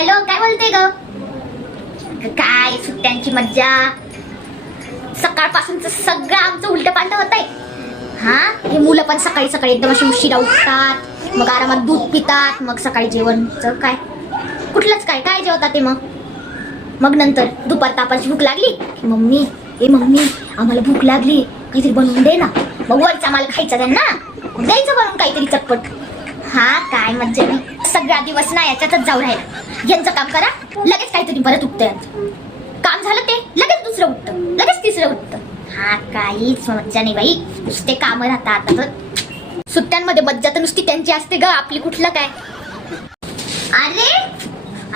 Hello, काय बोलते ग? काय सुट्ट्यांची मज्जा. सकाळपासूनच सगळं आमचं उलट पालट होत आहे. हा, हे मुलं पण सकाळी सकाळी एकदम अशी उशिरा उठतात, मग आरामात दूध पितात, मग सकाळी जेवणचं काय कुठलंच काय काय जेवतात ते. मग नंतर दुपार तापाची भूक लागली की मम्मी, ए मम्मी आम्हाला भूक लागली, काहीतरी बनवून दे ना. मग वरचा आम्हाला खायचा त्यांना, द्यायचं बनवून काहीतरी चटपट. हा, काय मज्जा नाही. सगळा दिवस ना याच्यातच जाऊ राहिला. यांचं काम करा, लगेच काहीतरी परत उठतं यांचं काम झालं ते लगेच दुसरं उठतं, लगेच तिसरं उठतं. हा, काहीच मज्जा नाही बाई, नुसते काम राहतात. आता तर सुट्ट्यांमध्ये मज्जा तर नुसती त्यांची असते ग, आपली कुठलं काय. अरे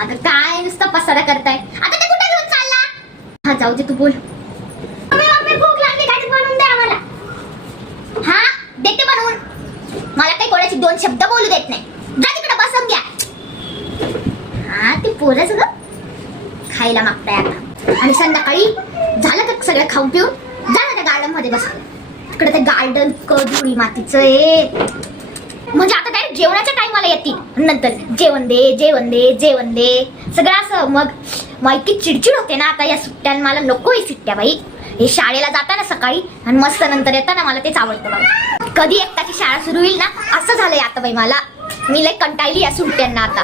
अगं काय नुसतं पसारा करताय. आता ते कुठे घेऊन चालला? हा, जाऊ दे, तू बोल. भूक लागली, काहीतरी बनवून दे आम्हाला. हा, देते बनवून. मला काही कोणाचे दोन शब्द बोलू देत नाही. जा तिकडे बसून घ्या. हा, ते पोरच ग खायला मागताय आता. आणि संध्याकाळी झालं का सगळं खाऊन पिऊन जा ना त्या गार्डन मध्ये बसा. तिकडे ते गार्डन धुळी मातीचं आहे. म्हणजे आता डायरेक्ट जेवणाच्या टाइमाला येतील, नंतर जेवण दे जेवण दे जेवण दे सगळं असं. मग इतकी चिडचिड होते ना आता या सुट्ट्या. मला नको ही सुट्ट्या बाई. हे शाळेला जाताना सकाळी आणि मस्त नंतर येताना मला तेच आवडतं बाबा. कधी एकटाची शाळा सुरू होईल ना असं झालंय आता बाई मला. मी लय कंटाळली या सुट्ट्यांना आता.